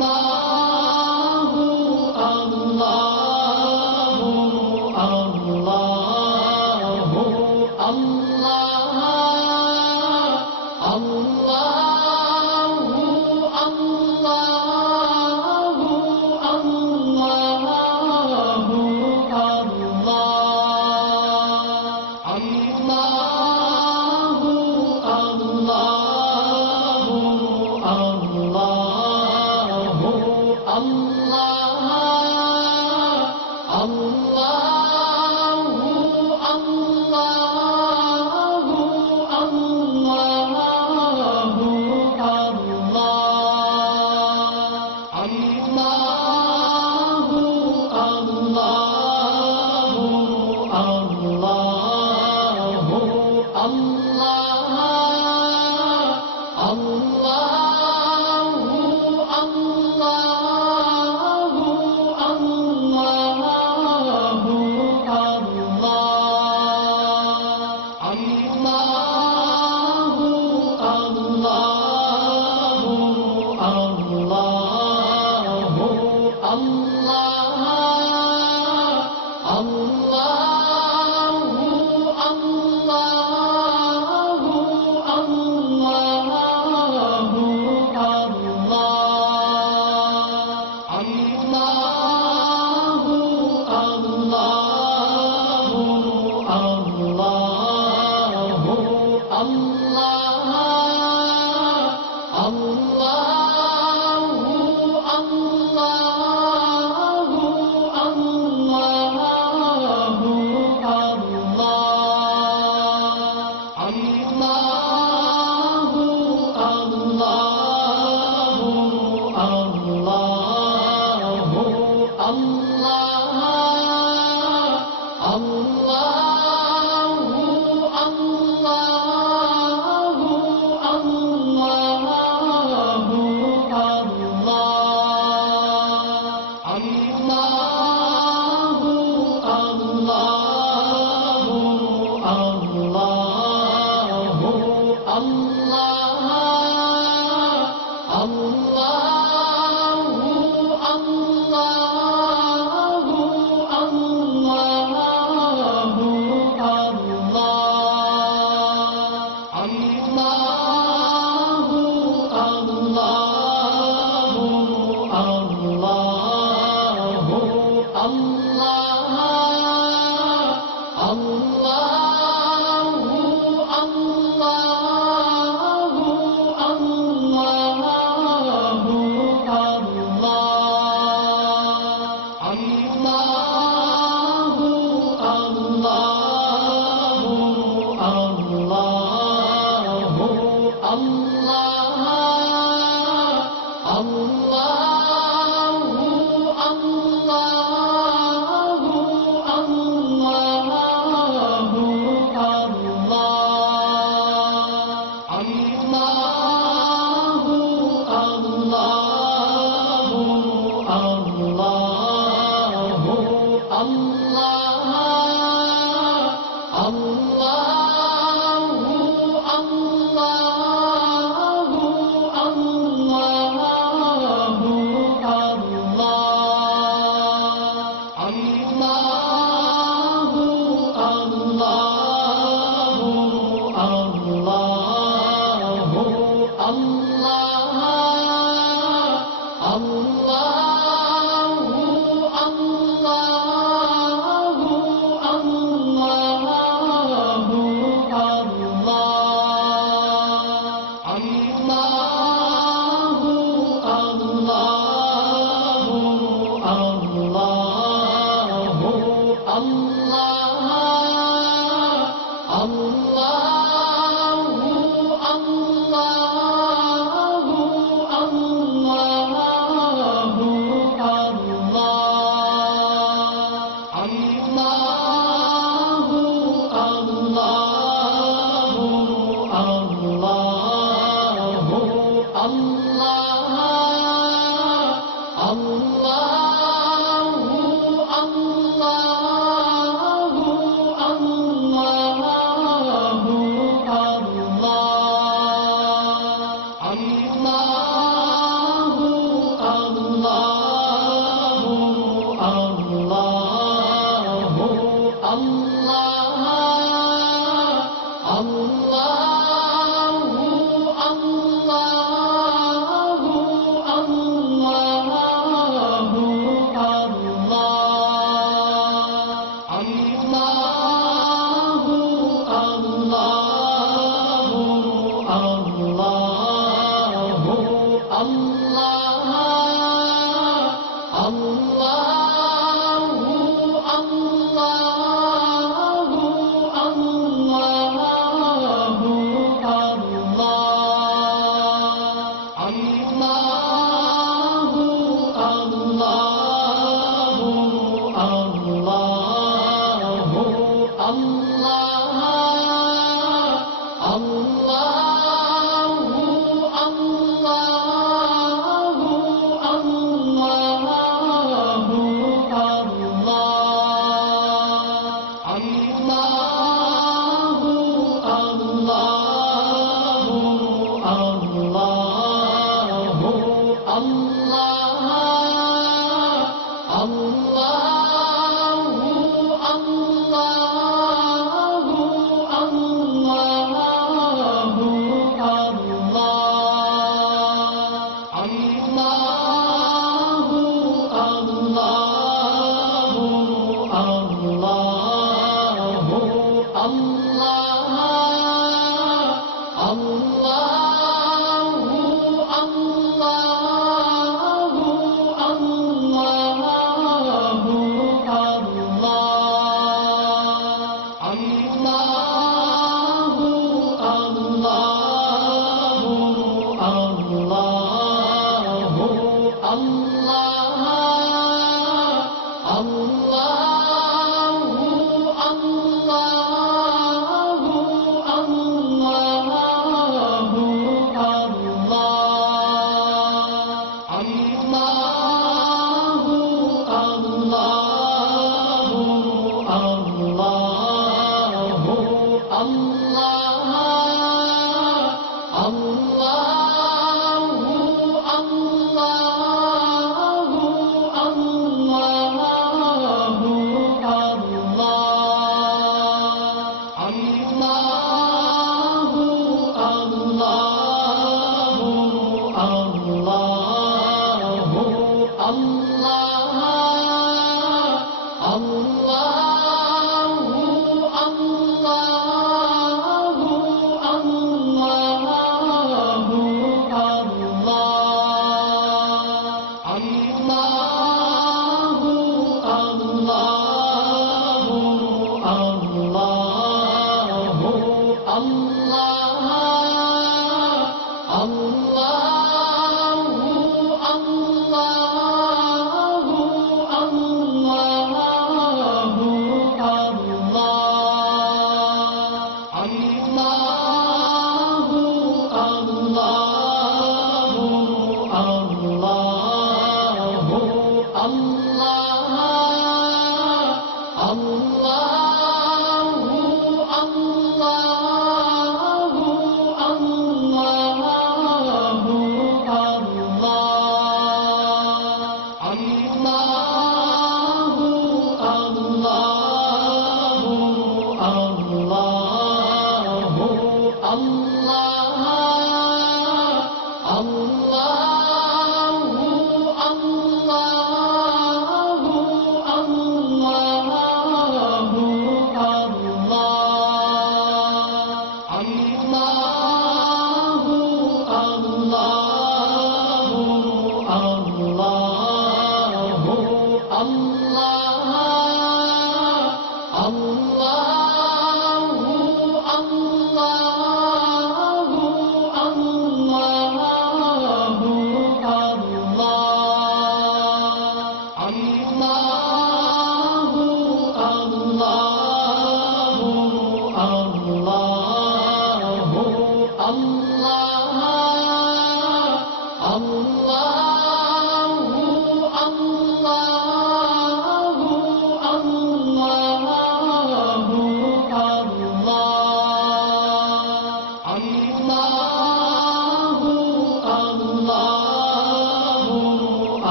اللہ اللہ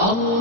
Allah.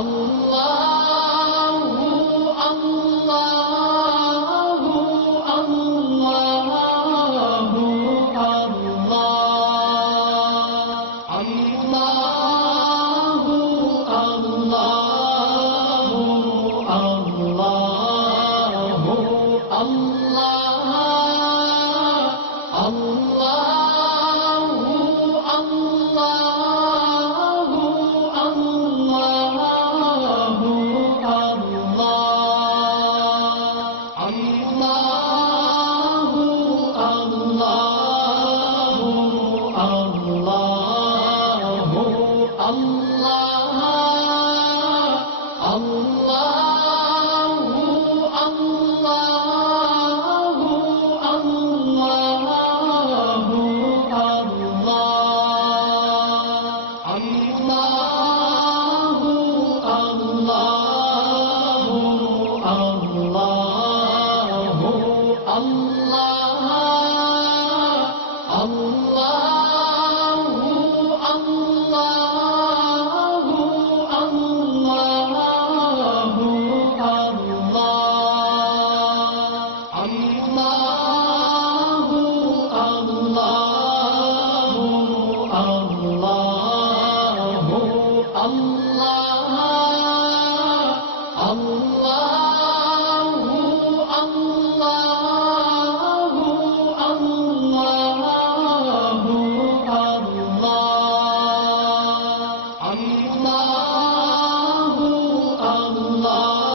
اللہ